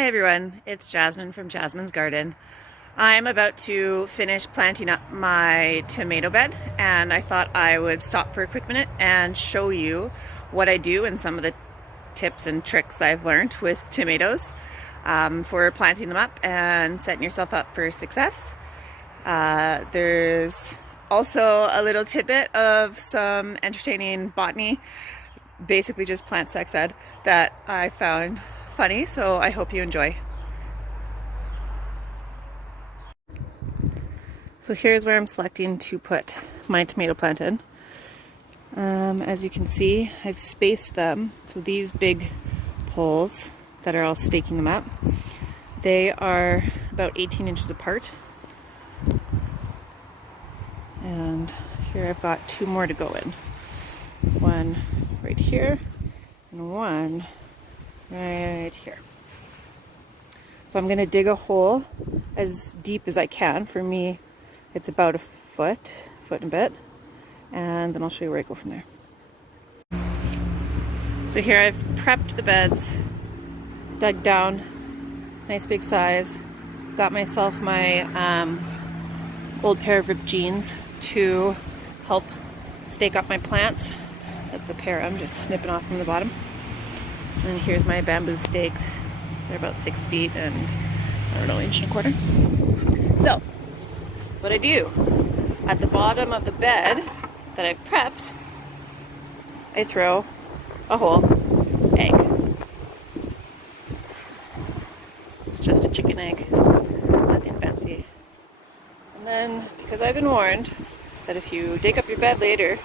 Hi everyone, it's Jasmine from Jasmine's Garden. I'm about to finish planting up my tomato bed and I thought I would stop for a quick minute and show you what I do and some of the tips and tricks I've learned with tomatoes for planting them up and setting yourself up for success. There's also a little tidbit of some entertaining botany, basically just plant sex ed, that I found funny, so I hope you enjoy. So here's where I'm selecting to put my tomato plant in. As you can see, I've spaced them, so these big poles that are all staking them up, they are about 18 inches apart. And here I've got two more to go in. One right here and one right here. So I'm going to dig a hole as deep as I can. For me, it's about a foot and a bit, and then I'll show you where I go from there. So here I've prepped the beds, dug down, nice big size. Got myself my old pair of ripped jeans to help stake up my plants. That's the pair I'm just snipping off from the bottom. And here's my bamboo stakes. They're about 6 feet and, I don't know, inch and a quarter. So, what I do, at the bottom of the bed that I've prepped, I throw a whole egg. It's just a chicken egg, nothing fancy. And then, because I've been warned that if you dig up your bed later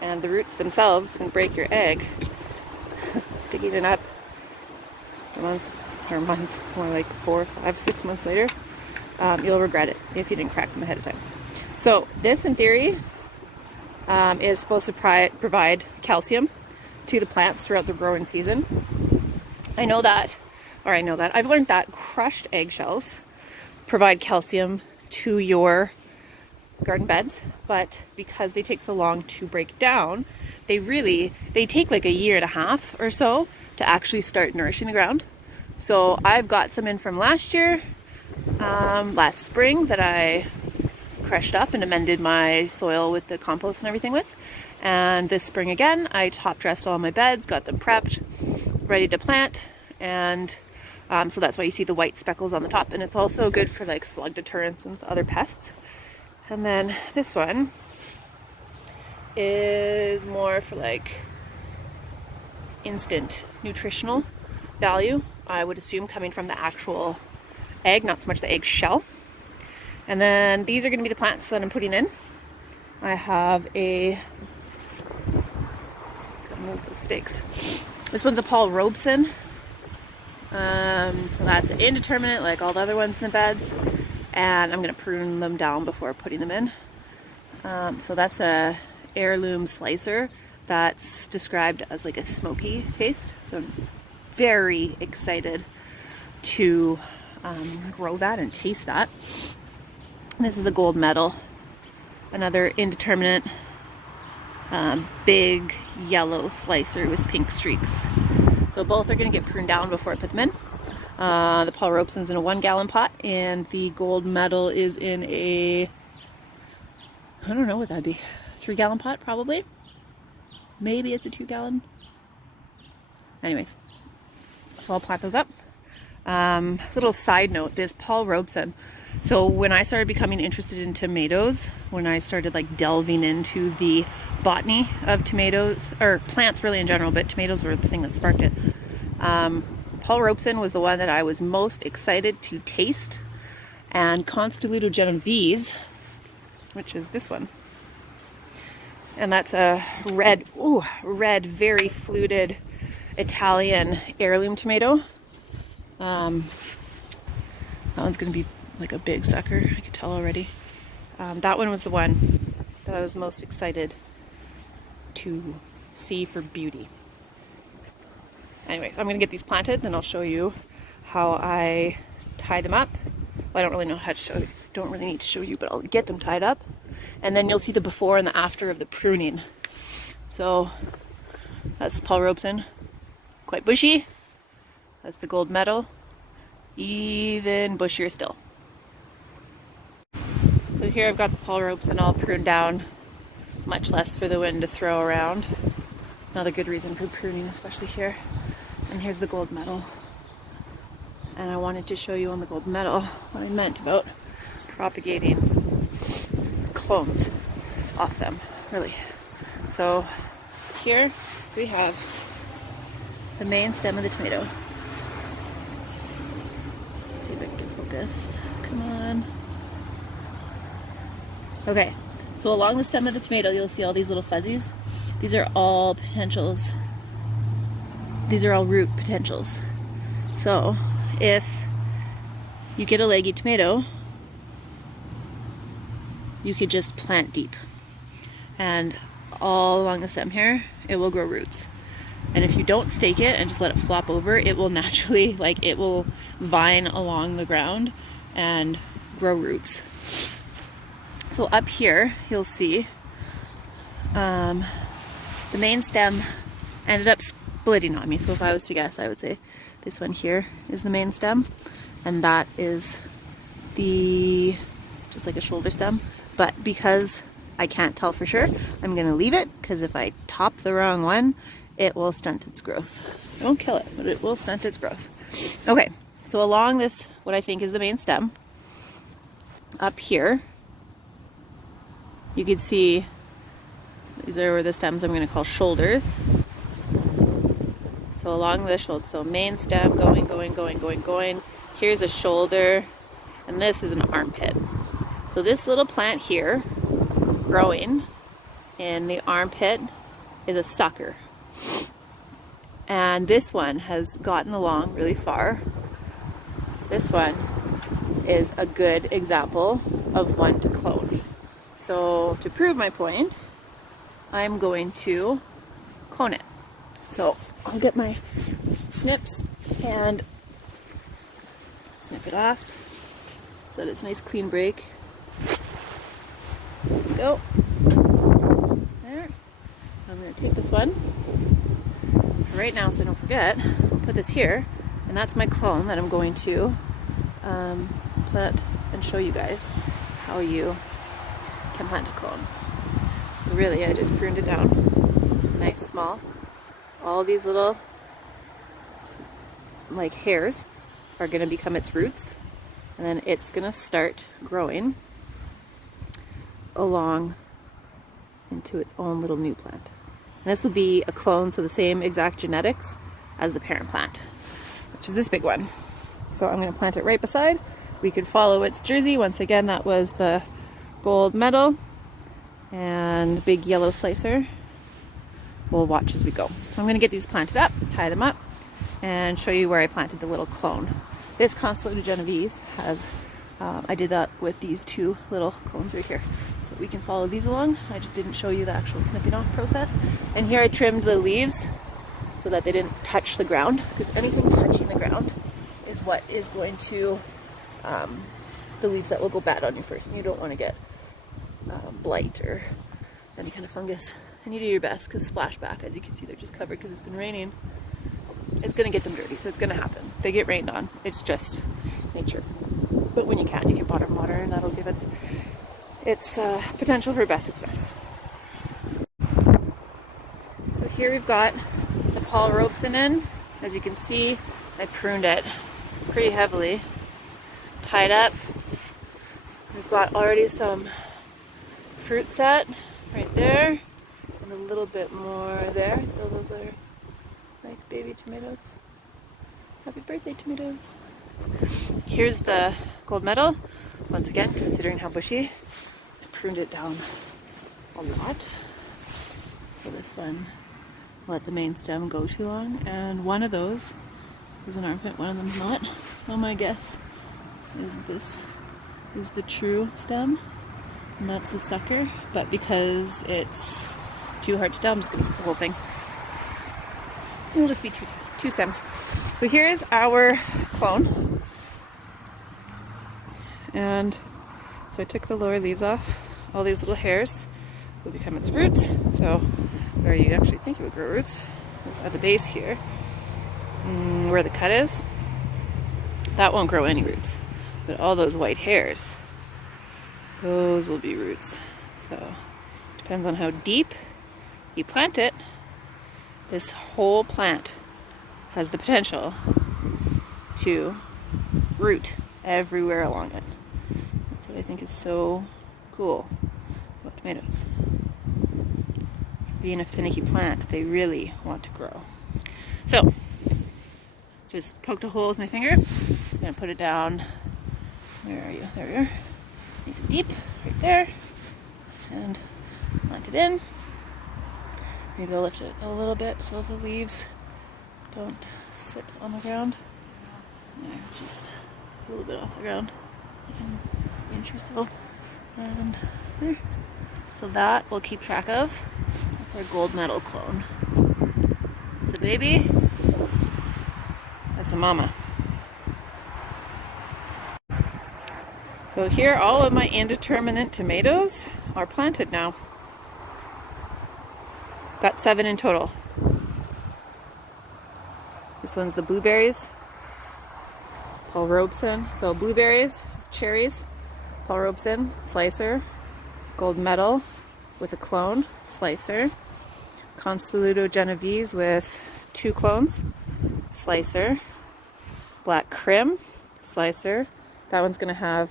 and the roots themselves can break your egg, digging it up more like 4, 5, 6 months later, you'll regret it if you didn't crack them ahead of time. So this, in theory, is supposed to provide calcium to the plants throughout the growing season. I've learned that crushed eggshells provide calcium to your garden beds, but because they take so long to break down, they take like a year and a half or so to actually start nourishing the ground. So I've got some in from last year, last spring, that I crushed up and amended my soil with the compost and everything with. And this spring again, I top dressed all my beds, got them prepped, ready to plant. And so that's why you see the white speckles on the top. And it's also good for like slug deterrents and other pests. And then this one is more for like instant nutritional value, I would assume, coming from the actual egg, not so much the egg shell. And then these are going to be the plants that I'm putting in. I have gotta move those stakes. This one's a Paul Robeson. So that's an indeterminate, like all the other ones in the beds. And I'm going to prune them down before putting them in. So that's a heirloom slicer that's described as like a smoky taste. So I'm very excited to grow that and taste that. And this is a gold medal, another indeterminate, big yellow slicer with pink streaks. So both are going to get pruned down before I put them in. The Paul Robeson's in a 1 gallon pot, and the gold medal is in a, I don't know what that'd be, 3 gallon pot probably. Maybe it's a 2 gallon. Anyways, so I'll plant those up. Little side note, this Paul Robeson. So when I started becoming interested in tomatoes, when I started like delving into the botany of tomatoes, or plants really in general, but tomatoes were the thing that sparked it. Paul Robeson was the one that I was most excited to taste, and Constelluto Genovese, which is this one. And that's a red, very fluted Italian heirloom tomato. That one's gonna be like a big sucker, I can tell already. That one was the one that I was most excited to see for beauty. Anyways, I'm gonna get these planted and I'll show you how I tie them up. Well, I don't really know how to show you, don't really need to show you, but I'll get them tied up. And then you'll see the before and the after of the pruning. So that's Paul Robeson, quite bushy. That's the gold medal. even bushier still. So here I've got the paul ropes and all pruned down, much less for the wind to throw around. Another good reason for pruning, especially here. And here's the gold medal. And I wanted to show you on the gold medal what I meant about propagating clones off them, really. So here we have the main stem of the tomato. Let's see if I can get focused. Come on. Okay, so along the stem of the tomato you'll see all these little fuzzies. These are all potentials. These are all root potentials. So if you get a leggy tomato, you could just plant deep. And all along the stem here, it will grow roots. And if you don't stake it and just let it flop over, it will naturally, like, it will vine along the ground and grow roots. So up here, you'll see the main stem ended up splitting on me. So if I was to guess, I would say this one here is the main stem, and that is the, just like a shoulder stem. But because I can't tell for sure, I'm gonna leave it, because if I top the wrong one, it will stunt its growth. It won't kill it, but it will stunt its growth. Okay, so along this, what I think is the main stem, up here, you can see these are the stems I'm going to call shoulders. So along the shoulder, so main stem going. Here's a shoulder, and this is an armpit. So this little plant here, growing in the armpit, is a sucker. And this one has gotten along really far. This one is a good example of one to clone. So to prove my point, I'm going to clone it. So I'll get my snips and snip it off so that it's a nice clean break. There we go. There. I'm going to take this one right now so I don't forget. Put this here, and that's my clone that I'm going to plant and show you guys how you can plant a clone. So really, I just pruned it down, nice small. All these little like hairs are going to become its roots, and then it's going to start growing along into its own little new plant. And this will be a clone, so the same exact genetics as the parent plant, which is this big one. So I'm going to plant it right beside. We could follow its jersey. Once again, that was the gold medal and big yellow slicer. We'll watch as we go. So I'm going to get these planted up, tie them up, and show you where I planted the little clone. This Constellata Genovese has, I did that with these two little clones right here. So we can follow these along. I just didn't show you the actual snipping off process. And here I trimmed the leaves so that they didn't touch the ground, because anything touching the ground is what is going to, the leaves that will go bad on you first, and you don't want to get blight or any kind of fungus. And you do your best, because splashback, as you can see, they're just covered because it's been raining. It's going to get them dirty, so it's going to happen. They get rained on. It's just nature. But when you can bottom water, and that'll give its potential for best success. So here we've got the paul robeson in. As you can see, I pruned it pretty heavily. Tied up. We've got already some fruit set right there, and a little bit more there. So those are like baby tomatoes. Happy birthday, tomatoes. Here's the gold medal. Once again, considering how bushy, I pruned it down a lot. So this one, let the main stem go too long, and one of those is an armpit, one of them's not. So my guess is this is the true stem, and that's the sucker. But because it's too hard to tell, I'm just going to keep the whole thing. It'll just be two stems. So here's our clone. And so I took the lower leaves off. All these little hairs will become its roots. So where you actually think it would grow roots is at the base here, where the cut is. That won't grow any roots. But all those white hairs, those will be roots. So, depends on how deep you plant it. This whole plant has the potential to root everywhere along it. That's what I think is so cool about tomatoes. Being a finicky plant, they really want to grow. So, just poked a hole with my finger. I'm gonna put it down. Where are you? There we are. Nice and deep, right there. And plant it in. Maybe I'll lift it a little bit so the leaves don't sit on the ground. Yeah, just a little bit off the ground. Like an inch or so. And there. So that we'll keep track of. That's our gold medal clone. That's the baby. That's the mama. So here, all of my indeterminate tomatoes are planted now. Got 7 in total. This one's the blueberries. Paul Robeson. So blueberries, cherries, Paul Robeson, slicer, gold medal with a clone, slicer, Consaludo Genovese with 2 clones, slicer, black crim, slicer. That one's going to have,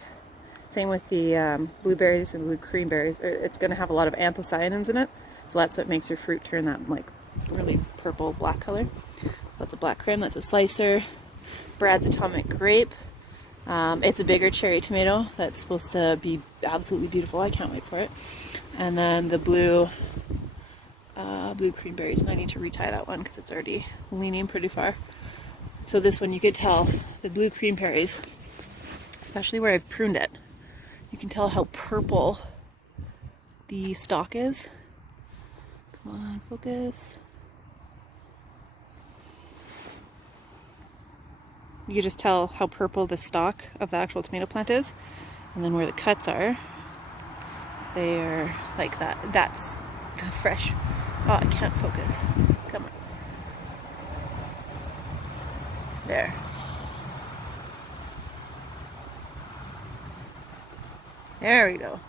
same with the blueberries and blue creamberries, it's going to have a lot of anthocyanins in it. So that's what makes your fruit turn that like really purple black color. So that's a black crim, that's a slicer. Brad's Atomic Grape. It's a bigger cherry tomato that's supposed to be absolutely beautiful. I can't wait for it. And then the blue creamberries, and I need to retie that one because it's already leaning pretty far. So this one you could tell, the blue creamberries, especially where I've pruned it, you can tell how purple the stalk is. Come on, focus. You can just tell how purple the stalk of the actual tomato plant is. And then where the cuts are, they are like that. That's the fresh. Oh, I can't focus. Come on. There. There we go.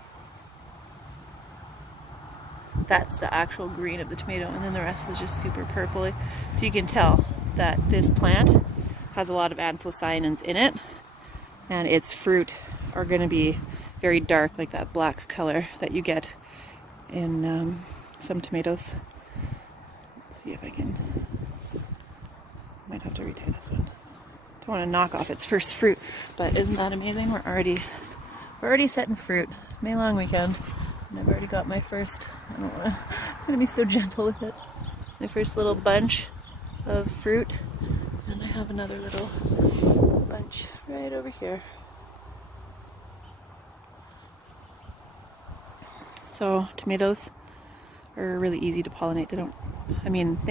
That's the actual green of the tomato, and then the rest is just super purpley. So you can tell that this plant has a lot of anthocyanins in it, and its fruit are going to be very dark, like that black color that you get in some tomatoes. Let's see if I can. Might have to retie this one. Don't want to knock off its first fruit, but isn't that amazing? We're already setting fruit. May long weekend. And I've already got my first, I'm gonna be so gentle with it. My first little bunch of fruit. And I have another little bunch right over here. So tomatoes are really easy to pollinate. They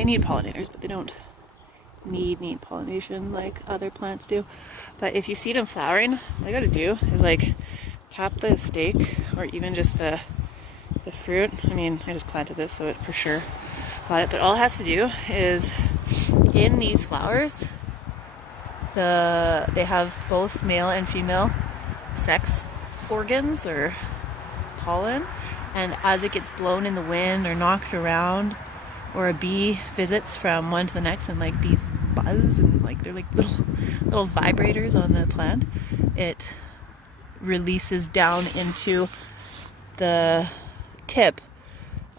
need pollinators, but they don't need pollination like other plants do. But if you see them flowering, all you gotta do is like tap the stake or even just the fruit. I just planted this, so it for sure got it. But all it has to do is, in these flowers, they have both male and female sex organs or pollen, and as it gets blown in the wind or knocked around, or a bee visits from one to the next, and like bees buzz and like they're like little vibrators on the plant, it releases down into the tip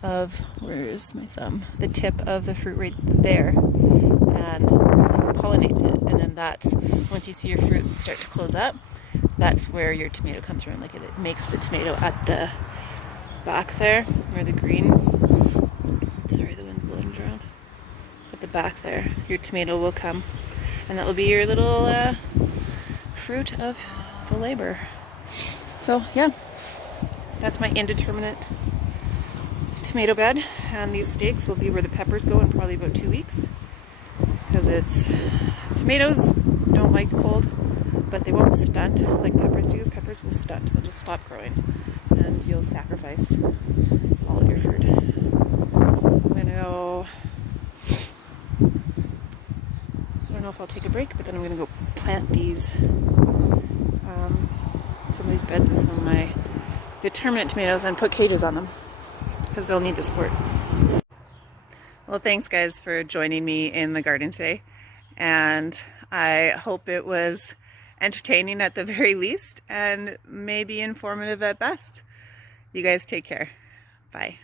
of, where is my thumb? The tip of the fruit right there, and pollinates it. And then that's, once you see your fruit start to close up, that's where your tomato comes from. Like it makes the tomato at the back there, where the green, sorry, the wind's blowing it around. At the back there, your tomato will come, and that will be your little fruit of the labor. So yeah, that's my indeterminate tomato bed, and these stakes will be where the peppers go in probably about 2 weeks, because tomatoes don't like the cold, but they won't stunt like peppers do. Peppers will stunt, they'll just stop growing, and you'll sacrifice all your fruit. So I'm gonna go, I don't know if I'll take a break, but then I'm gonna go plant these, some of these beds with some of my determinate tomatoes and put cages on them because they'll need the support. Well, thanks guys for joining me in the garden today, and I hope it was entertaining at the very least and maybe informative at best. You guys take care. Bye.